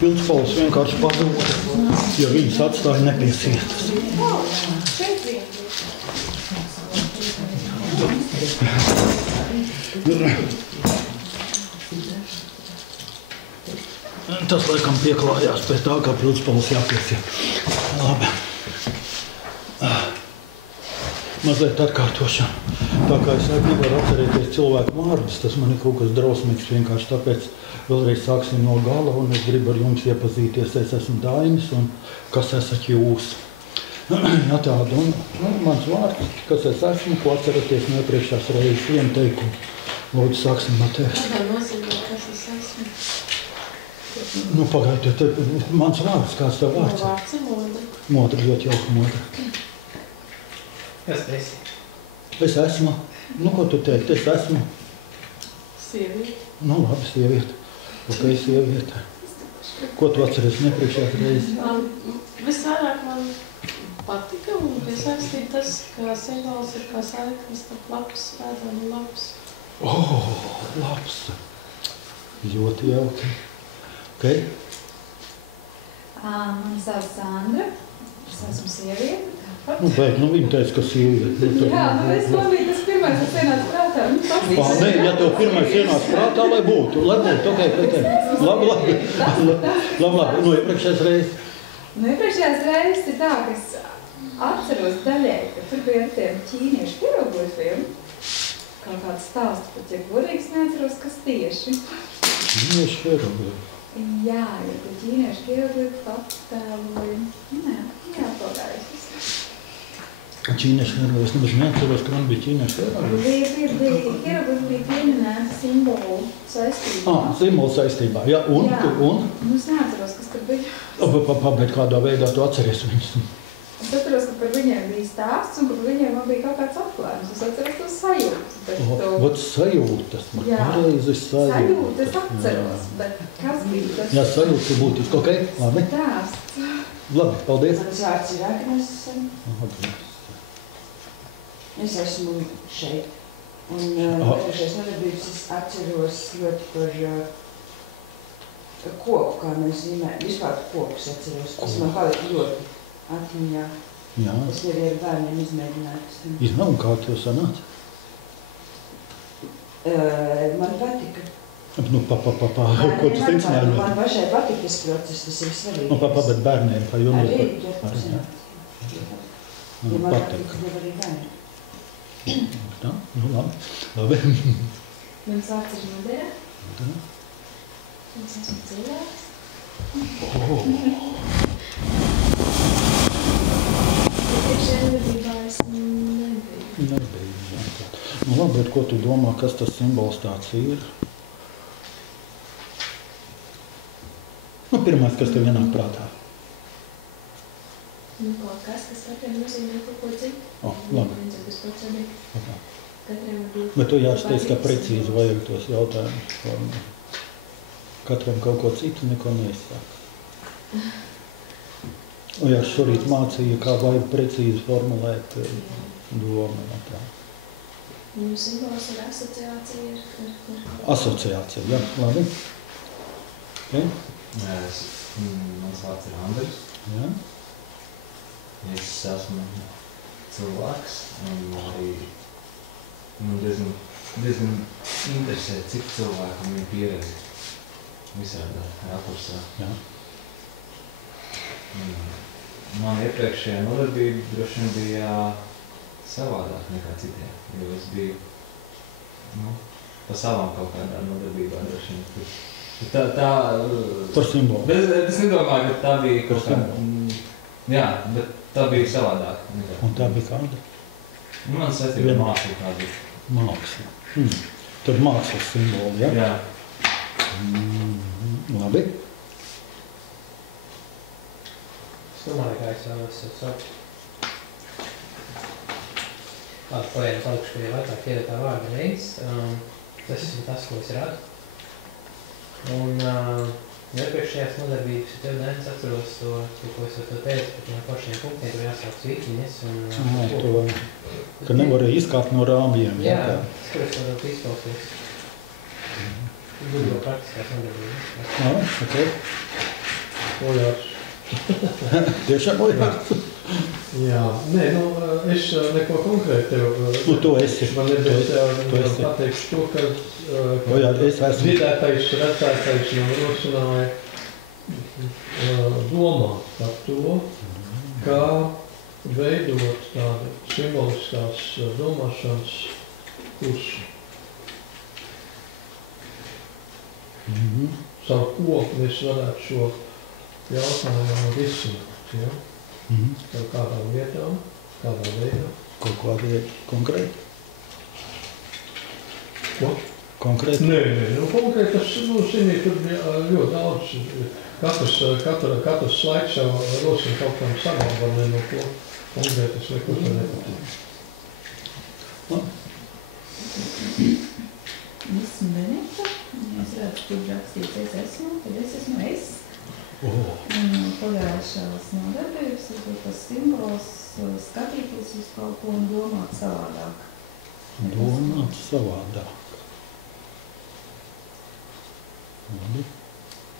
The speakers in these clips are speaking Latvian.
Pildspalvas vienkārši pazūda, jo viņas atstāja nepiesietas. Tas laikam pieklājās pie tā, kā pildspalvas jāpiesiet. Labi. Mazliet atkārtošana. Tā kā es nevaru atcerēties cilvēku vārdus, tas man ir kaut kas drausmīgs, vienkārši tāpēc vēlreiz sāksim no gala, un es gribu ar jums iepazīties. Es esmu Dainis, un kas esat jūs? Jā, tāda, un mans vārds, kas es esmu, ko atceraties no iepriekšās reizes, vienu teikumu. Lūdzu, sāksim no tevis. Kādā nozīmē, kas es esmu? Nu, pagaidiet, mans vārds, kāds tev vārds? Vārds ir Modra. Modra, ļoti jauka Modra. Kas tu esi? Es esmu. Nu, ko tu teikt? Es esmu. Sieviete. Nu, labi, sieviete. Ok, sieviete. Ko tu atceries nepriekšējās reizes? Visvairāk man patika un piesaistīja tas, ka simbols ir kā saiknis starp lapas rēdām un lapas. Labs. Ļoti jauki. Ok? Mani sauc Sandra. Es esmu sieviete. Nu, bet, viņa teica, ka sieviete. Jā, es domāju, tas pirmais, kas ienāca prātā. Nē, ja tev pirmais ienāca prātā, lai būtu, ok, labi. Nu, iepriekšējās reizes. Nu, iepriekšējās reizes ir tā, ka es atceros daļēji, ka tur bija ar tiem ķīniešu hieroglifiem. Kā kāds stāsts, pat ja godīgs neatceros, kas tieši. Ķīniešu hieroglifi. Jā, ja tie ķīniešu hieroglifi attēloja. Nē, jāpagājas. Ķīniešu hieroglifi, es nemaz neatceros, ka man bija ķīniešu hieroglifi. Hieroglifi bija pieminēti simbolu saistībā. Simbolu saistībā, jā, un? Nu, es neatceros, kas tur bija. Bet kādā veidā tu atceries viņus? Es atceros, ka par viņiem bija stāsts un ka par viņiem man bija kaut kāds atklājums. Es atceros to sajūtu. Vat sajūtas, man pareizi sajūtas. Sajūtas es atceros, bet kas bija tas? Jā, sajūtas ir būtiski, ok? Labi. Stāsts. Labi, paldies. Mans vārds ir Agnes. Es esmu šeit. Un iepriekšējās nodarbības es atceros ļoti par koku, kā mēs zīmējam. Vispār kokus atceros. Tas man palika ļoti atmiņā. Jā. Es arī ar bērniem izmēģināju. Un kā tev sanāca? Man patika. Nu, ko tu teici? Man pašai patika tas process, tas ir svarīgi. Nu, bet bērniem, kā jums? Arī, jā. Man patika arī bērniem. Tā, nu labi. Mans vārds ir Modera. Es esmu cilvēks. Iepriekšējā nodarbībā es nebiju. Nu labi, bet ko tu domā, kas tas simbols tāds ir? Nu, pirmais, kas tev ienāk prātā? Nu, kaut kas katram nozīmē kaut ko citu. Labi. Katram būtu. Bet tu jāsties, ka precīzi vajag tos jautājumus. Katram kaut ko citu neko neizsāk. Un jā, šorīt mācīja, kā vajag precīzi formulēt domu. Nu, simbols ir asociācija ar... Asociācija, jā, labi. Okay. Mans vārds ir Andris. Jā. Es esmu cilvēks un arī diezgan interesē, cik cilvēkam ir pieredze visādā rakursā. Jā. Man iepriekšējā nodarbība droši vien bija savādāk nekā citiem, jo es biju pa savām kaut kādām nodarbībām droši vien. Par simbolu. Es nedomāju, ka tā bija kaut kāda... Jā, bet tā bija savādāk. Un tā bija kāda? Man saistība ar mākslu kāda. Māksla. Tad mākslas simboli, ja? Jā. Labi. Es domāju, kā es vēlos sev saukt. Kādu poēmas augšu, ja vajadzāk iedotā vārda reiz. Tas ir tas, ko es radu. Un iepriekšējās nodarbības, ja tev Dainis atceros to, ko es ar to teicu, par tiem pašiem punktiem, tur jāsāk svītiņas un... Ka nevarēja izkāpt no rāmjiem. Jā, es kurš varētu izkaupties. Gudro praktiskās nodarbības. Ok. Ojārs. Tiešām ojārs? Jā, nē, nu, es neko konkrēti tev... Nu, tu esi. Man nebija pateikšu to, ka dzirdētais, redzētais man rosināja domāt par to, kā veidot tādu simboliskās domāšanas kursu. Savu koku mēs varētu šo jautājumu risināt, ja? Ar kādām vietām, kādā veidā. Kaut kādā konkrēti? Ko? Konkrēti? Nē, nu konkrēti tas, nu, zinīt, tur ļoti daudz. Katrs slaids jau rosina kaut kādam savam, var ne no ko konkrēti es neko to nepatīk. Esmu Benita, es redzu, kur rakstīts es esmu, tad es esmu es. Un pagājušās nodarbības, varbūt tas simbols skatīties uz kaut ko un domāt savādāk. Domāt savādāk.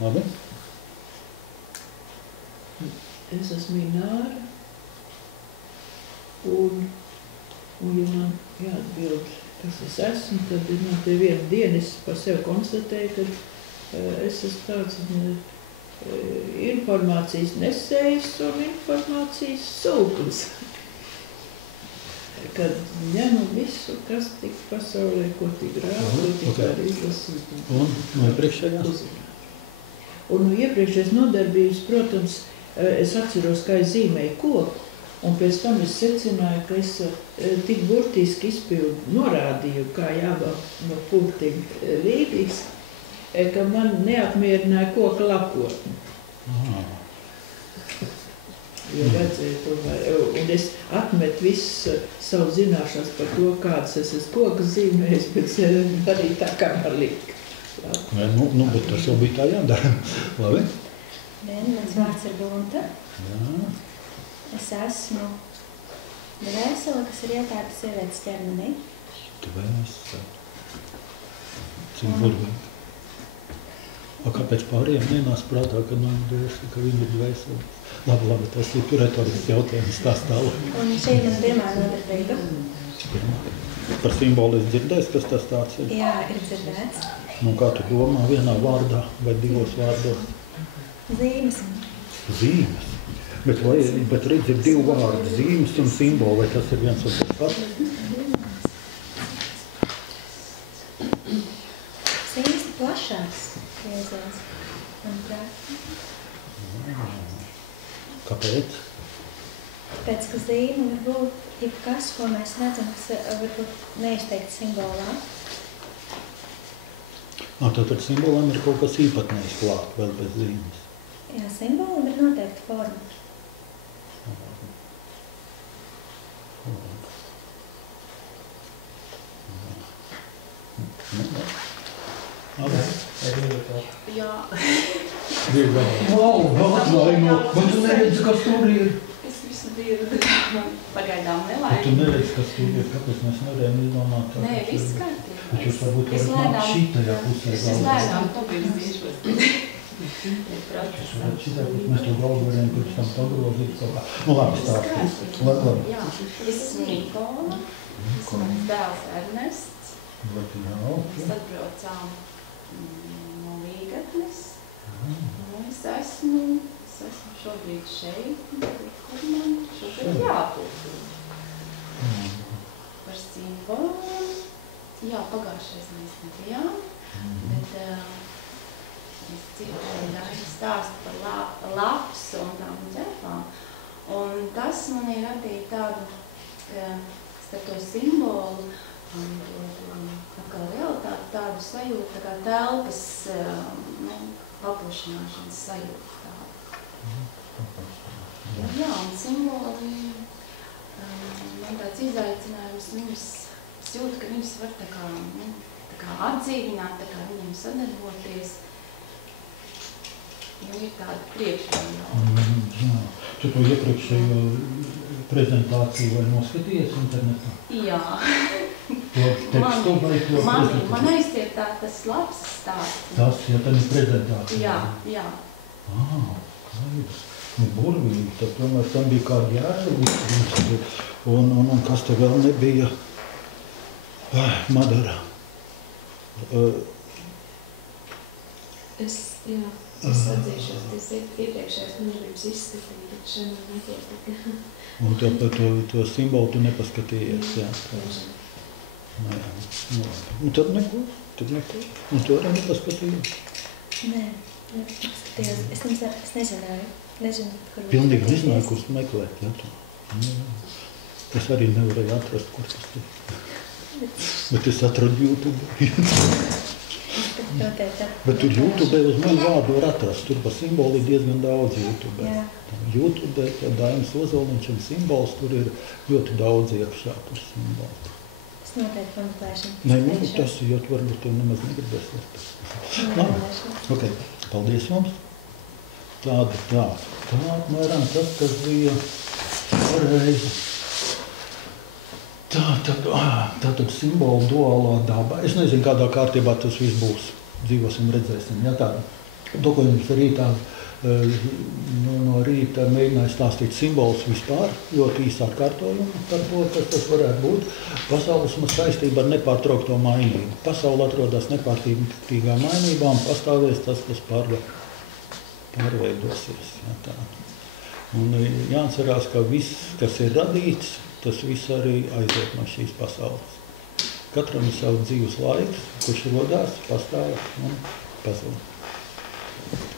Labi. Es esmu Ināra, un ja man jāatbild, kas es esmu, tad no te vienu dienu es par sevi konstatēju, ka es esmu tāds informācijas nesējs un informācijas sūklis. Kad ņemu visu, kas tik pasaulē, ko tik grāv, ko tik arī izlasīt. Un no iepriekšējās? Un no iepriekšējās nodarbības, protams, es atceros, kā es zīmēju koku, un pēc tam es secināju, ka es tik burtiski izpildu norādīju, kā jābūt no punktiem līdīs, ka man neapmierināja koka lakotni. Jo redzēju tomēr, un es atmetu visu savu zināšanas par to, kādas es esmu kokas zīmējis, bet arī tā kā man lika. Nu, bet tas jau bija tā jādara. Labi? Mans vārds ir Gunta. Es esmu dvēsele, kas ir ietērta sievietes ķermenī. Dvēsele. Cik burvīgi. Kāpēc pārējiem nenās prātā, ka nav dvēsele, ka viņi ir dvēsele? Labi, tas ir retorisks jautājums, tās tālāk. Un šī ir man pirmā nodarbība. Par simbolu es dzirdēju, kas tas tāds ir? Jā, ir dzirdēts. Nu, kā tu domā, vienā vārdā vai divos vārdos? Zīmes. Zīmes? Bet redz, ir divi vārdi, zīmes un simboli, vai tas ir viens un tas pats? Zīmes ir plašāks jēdziens, manuprāt. Kāpēc? Tāpēc, ka zīme var būt jebkas, ko mēs redzam, kas varbūt neizteikti simbolā. Tātad simbolam ir kaut kas īpatnējs klāt, vēl bez zīmes. Jā, simbolam ir noteikti forma. Jā. Bet tu neredzi, kas tur ir? Es visu dienu, man pagaidām nelaime. Bet tu neredzi, kas tur ir, kāpēc mēs nevarējam izdomāt? Nē, viss kārtībā. Bet jūs varbūt varat nākt šitajā pusē. Es lēnām pavirzīšos. Mēs to galdu varējām pēc tam pagrozīt kaut kā. Nu labi, stāstīt. Labi. Jā, es esmu Nikola, mans dēls Ernests. Mēs atbraucām no Līgatnes. Es esmu šobrīd šeit, kur man šobrīd jābūt. Par simboliem. Jā, pagājušais mēs nebijām, bet es dzirdēju stāstu par lapas un tām ķerpām. Un tas man ir radīja tādu, starp to simbolu un atkal realitāti, tādu sajūtu, tā kā telpas paplašināšanas sajūtu tādu. Jā, un simboli, man tāds izaicinājums, viņus jūt, ka viņus var tā kā atdzīvināt, tā kā viņiem sadarboties. Jo ir tāda priekšrojuma. Tu to iepriekšējo prezentāciju vai noskatījies internetā? Jā. Man aiztiek tas labs stāsts. Tas, ja tad ir prezentācija. Jā. Skaidrs. Burvīgi, tad tomēr tam bija kādi jēri, un kas te vēl nebija Madara. Es atzīšos, tas iepriekšējās nodarbības izskatīja, bet šodien nepietika. Un to simbolu tu nepaskatījies, jā. Un tad neko. Un to arī nepaskatījies. Nē, nepaskatījos. Es nezināju, kur. Pilnīgi nezināju, kur meklēt, jā. Es arī nevarēju atrast, kur tas ir. Bet es atradu YouTube. Bet tur YouTube uz manu vārdu var atrast. Tur pa simbolu ir diezgan daudz YouTube. YouTube, Dainis Ozoliņš un simbols, tur ir ļoti daudz iekšā par simbolu. Es noteikti pameklēšu. Nē, tas, jo tu varbūt tev nemaz negribēs liekt. Ok, paldies jums. Tā, mēram tas, kas bija pareizi. Tātad simbolu duālā dabā. Es nezinu, kādā kārtībā tas viss būs. Dzīvosim, redzēsim. Ja, tā, to, ko jums rītā, no rīta mēģināju stāstīt simbolus vispār, ļoti īsā atkārtojumu par to, kas tas varētu būt. Pasaules saistība ar nepārtraukto mainību. Pasaule atrodas nepārtīgā mainībā un pastāvēs tas, kas pārveidosies. Ja, tā. Un jāatcerās, ka viss, kas ir radīts, tas viss arī aiziet no šīs pasaules. Katram ir savs dzīves laiks, kurš rodās, pastāv un pazūd.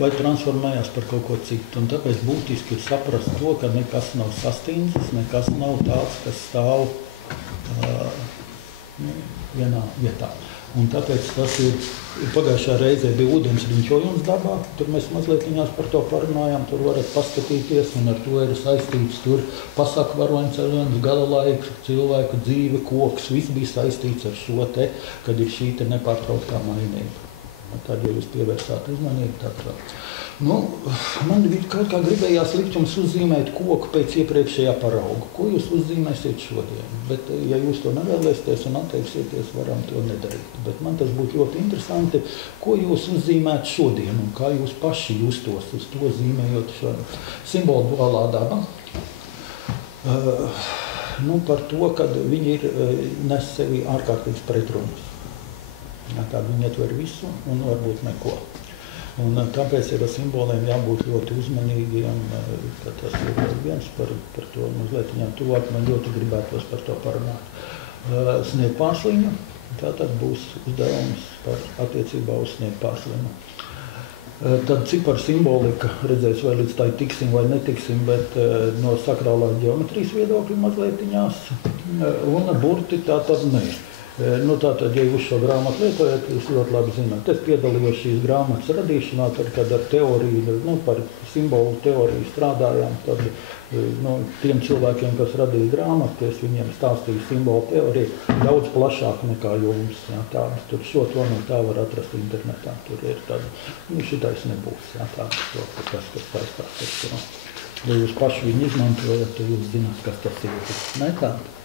Vai transformējās par kaut ko citu. Un tāpēc būtiski ir saprast to, ka nekas nav sastindzis, nekas nav tāds, kas stāv vienā vietā. Un tāpēc tas ir, pagājušā reizē bija ūdens riņķojums dabā, tur mēs mazliet par to parunājām, tur varat paskatīties, un ar to ir saistīts tur pasaku varoņceļojums, gala laiks, cilvēku dzīve, koks, viss bija saistīts ar šo te, kad ir šī te nepārtrauktā mainība. Tad, ja jūs pievērsāt uzmanību, tad man kaut kā gribējās likt jums uzzīmēt koku pēc iepriekšējā parauga. Ko jūs uzzīmēsiet šodien? Bet, ja jūs to nevēlēsieties un atteiksieties, varam to nedarīt. Bet man tas būtu ļoti interesanti, ko jūs uzzīmētu šodien un kā jūs paši justos uz to zīmējot šo simbolu duālā daba. Par to, kad viņi nes sevi ārkārtīgs pretrunas. Tāda viņi ietver visu un varbūt neko. Un tāpēc ir ar simboliem jābūt ļoti uzmanīgiem, ka tas ir viens par to mazliet tuvāk, man ļoti gribētos par to parunāt. Sniegpārsliņa, tātad būs uzdevums par attiecībā uz sniegpārsliņu. Tad ciparu simbolika, redzēs, vai līdz tai tiksim vai netiksim, bet no sakrālā ģeometrijas viedokļa mazlietiņās, un burti tātad ne. Tātad, ja jūs šo grāmatu lietojat, jūs ļoti labi zināt. Es piedalījos šīs grāmatas radīšanā, tad, kad ar teoriju, par simbolu teoriju strādājām, tad tiem cilvēkiem, kas radīja grāmatu, es viņiem stāstīju simbolu teoriju daudz plašāk nekā jums. Jā, tur šo to no tā var atrast internetā. Tur ir tāda, šitais nebūs, jā, kas saistās ar to. Ja jūs paši viņu izmantojat, tad jūs zināt, kas tas ir. Ne tāda.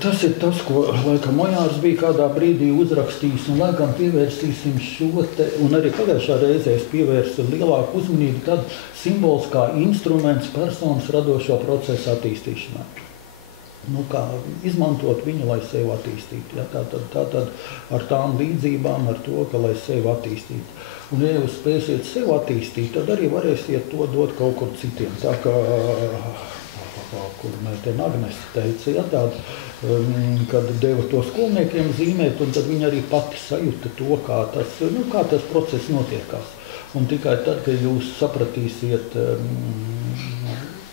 Tas ir tas, ko laikam Ojārs bija kādā brīdī uzrakstījis, un laikam pievērsīsim šo te, un arī pagājušā reizē es pievērsu lielāku uzmanību, tad simbols kā instruments personas radošo procesu attīstīšanā. Kā izmantot viņu, lai sevi attīstītu. Ja? Tātad ar tām līdzībām, ar to, ka lai sevi attīstītu. Un ja jūs spēsiet sevi attīstīt, tad arī varēsiet to dot kaut kur citiem. Tā kā kur mētēn Agnes teica, ja, kad deva to skolniekiem zīmēt, un tad viņi arī pati sajuta to, kā tas process notiekās. Un tikai tad, kad jūs sapratīsiet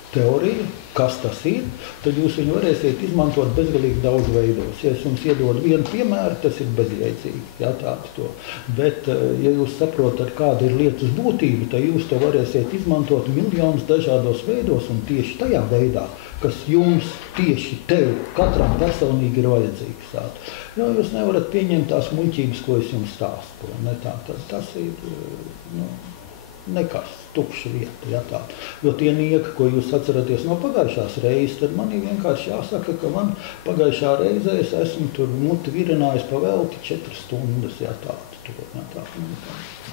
teoriju, kas tas ir, tad jūs viņu varēsiet izmantot bezgalīgi daudz veidos. Ja es jums iedodu vienu piemēru, tas ir bezjēdzīgi. Ja, bet, ja jūs saprotat, kāda ir lietas būtība, tad jūs to varēsiet izmantot miljonus dažādos veidos un tieši tajā veidā, kas jums, tieši tev, katram personīgi ir vajadzīgs. Jo jūs nevarat pieņemt tās muļķības, ko es jums stāstu. Tas ir, nekas, tukša vieta, ja tā. Jo tie nieki, ko jūs atceraties no pagājušās reizes, tad man ir vienkārši jāsaka, ka man pagājušā reizē es esmu tur muti virinājis pavelti 4 stundas, ja tā.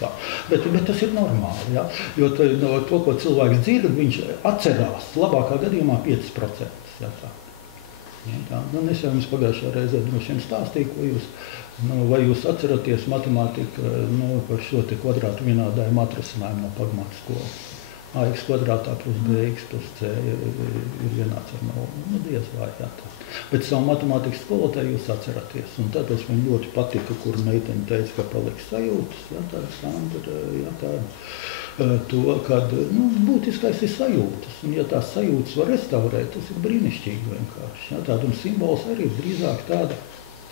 Tā. Bet tas ir normāli, ja? Jo to, ko cilvēks dzird, viņš atcerās labākā gadījumā 5%. Ja tā. Ja tā. Nu, es jau jums pagājušā reizē droši vien stāstīju, ko jūs, vai jūs atceraties matemātiku par šo te kvadrātu vienādājumu atrisinājumu no pagmatu skolu. AX kvadrātā plus BX plus C ir vienāds ar 0. Nu, diez vai, ja tā. Bet savu matemātikas skolotāju jūs atceraties. Un tāpēc man ļoti patika, kur meitene teica, ka paliks sajūtas, ja tā, Sandra, ja tā, to, kad, būtiskais ir sajūtas. Un ja tās sajūtas var restaurēt, tas ir brīnišķīgi vienkārši. Ja, tāda un simbols arī ir drīzāk tāda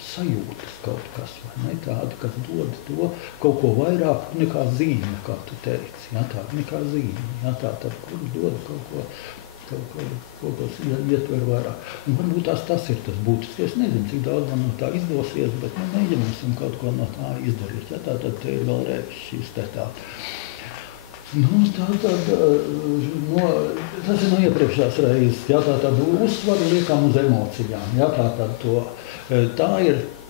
sajūtas kaut kas, vai ne? Tāda, kas dod to kaut ko vairāk nekā zīme, kā tu teici. Ja, tāda nekā zīme, ja, tāda, kur dod kaut ko ietver vairāk. Un varbūt tas ir tas būtiski. Es nezinu, cik daudz man no tā izdosies, bet mēģināsim kaut ko no tā izdarīt. Ja, tātad te ir vēlreiz šīs te tā. Tas ir no iepriekšās reizes. Ja, tātad uzsvaru liekam uz emocijām. Ja,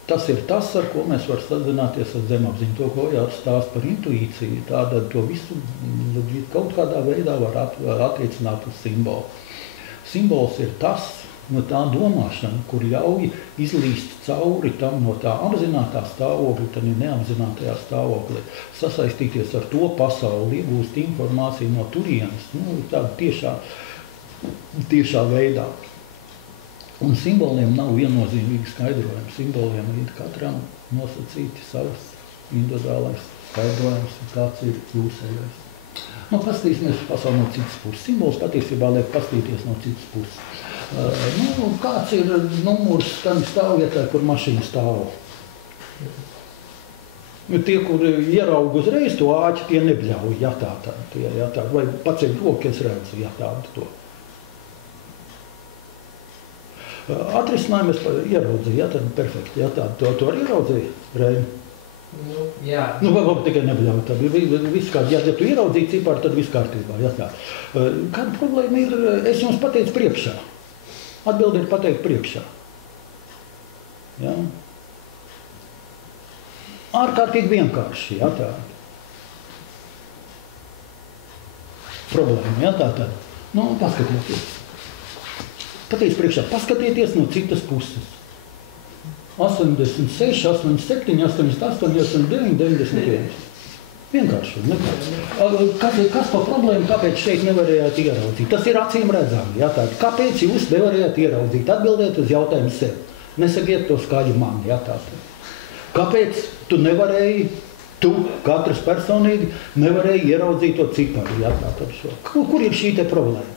tas ir tas, ar ko mēs varam sazināties ar zemapziņu. To, ko jāstāst par intuīciju, tātad to visu kaut kādā veidā var attiecināt uz simbolu. Simbols ir tas, no tā domāšana, kur ļauj izlīst cauri tam no tā apzinātā stāvokļa, tad ir neapzinātajā stāvoklī, sasaistīties ar to pasauli, iegūst informāciju no turienes, tāda tiešā veidā. Un simboliem nav viennozīmīgi skaidrojumi. Simboliem ir katram nosacīti savs individuālais skaidrojums, kāds ir jūsējais. Paskatīsimies pasauli no citas puses. Simbols patiesībā liek paskatīties no citas puses. Kāds ir numurs tam stāvvietai, kur mašīna stāv? Tie, kur ieraug uzreiz to āķi, tie nebļauj, ja tā, vai paceļ roku, es redzu, ja tādu to. Atrisinājumu es ieraudzīju, ja tad perfekti, ja tādu to arī ieraudzīju, Reini? Jā. Varbūt tikai nebļauj, tad viss kā, ja tu ieraudzīji ciparu, tad viss kārtībā, ja tā. Kāda problēma ir, es jums pateicu priekšā. Atbildi ir pateikt priekšā. Ja? Ārkārtīgi vienkārši, ja tā. Problēma, ja tā tad. Paskatieties. Pateic priekšā, paskatieties no citas puses. 86, 87, 88, 89, 91. Vienkārši, nekārši. Kas pa problēmu, kāpēc šeit nevarējāt ieraudzīt? Tas ir acīm redzami, ja tā. Kāpēc jūs nevarējāt ieraudzīt? Atbildiet uz jautājumu sev. Nesakiet to skaļu man, ja tā. Kāpēc tu nevarēji, katrs personīgi, nevarēji ieraudzīt to ciparu, ja tā tad šo? Kur ir šī te problēma?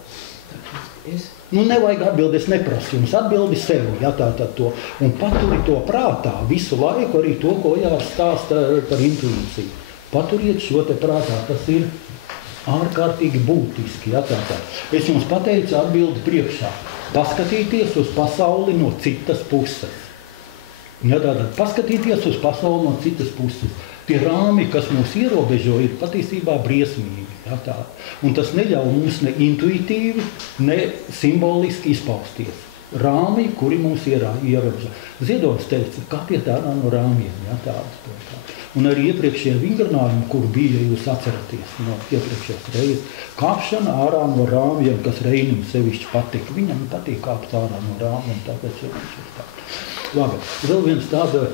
Nevajag atbildi, es neprasu jums atbildi sev, ja tā tad to. Un paturi to prātā visu laiku arī to, ko jāstāsta par intuīciju. Paturiet šo te prātā, tas ir ārkārtīgi būtiski, ja tā tā. Es jums pateicu atbildi priekšā. Paskatīties uz pasauli no citas puses. Ja tā tad paskatīties uz pasauli no citas puses. Tie rāmi, kas mūs ierobežo, ir patiesībā briesmīgi. Ja, tā. Un tas neļauj mums ne intuitīvi, ne simboliski izpausties. Rāmi, kuri mūs ierobežo. Ziedonis teica, kāpiet ārā no rāmiem. Ja, tāda. Un arī iepriekšējie vingrinājumi, kur bija, jūs atceraties no iepriekšējās reizes, kāpšana ārā no rāmiem, kas Reinim sevišķi patika. Viņam patīk kāpt ārā no rāmiem, tāpēc jau viņš ir tā. Labi, vēl viens tāda,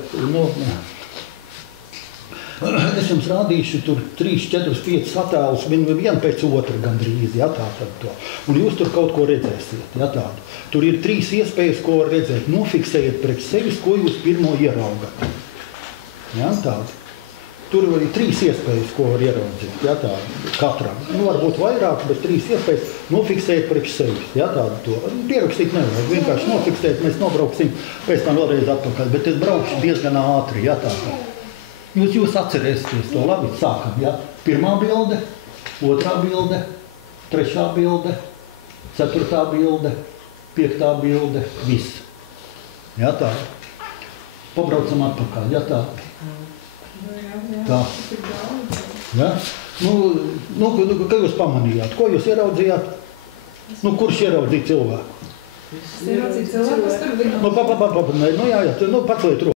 es jums rādīšu tur 3, 4, 5 attēlus, vienu pēc otru gandrīz, ja tā tad to. Un jūs tur kaut ko redzēsiet, ja tādu. Tur ir 3 iespējas, ko var redzēt. Nofiksējiet priekš sevis, ko jūs pirmo ieraugat. Ja tādu. Tur ir arī 3 iespējas, ko var ieraudzīt, ja tādu, katram. Varbūt vairāk, bet 3 iespējas nofiksējiet priekš sevis, ja tādu to. Pierakstīt nevajag, vienkārši nofiksēt, mēs nobrauksim pēc tam vēlreiz atpakaļ, bet es braukšu diezgan ātri, ja tādu. Jūs atcerēsieties to labi, sākam, ja? Pirmā bilde, otrā bilde, trešā bilde, ceturtā bilde, 5. bilde, viss. Ja tā. Pabraucam atpakaļ, ja tā. Tā. Ja? Kā jūs pamanījāt? Ko jūs ieraudzījāt? Kurš ieraudzīja cilvēku? Es ieraudzīju cilvēku, kas tur bija. Jā, paceliet roku.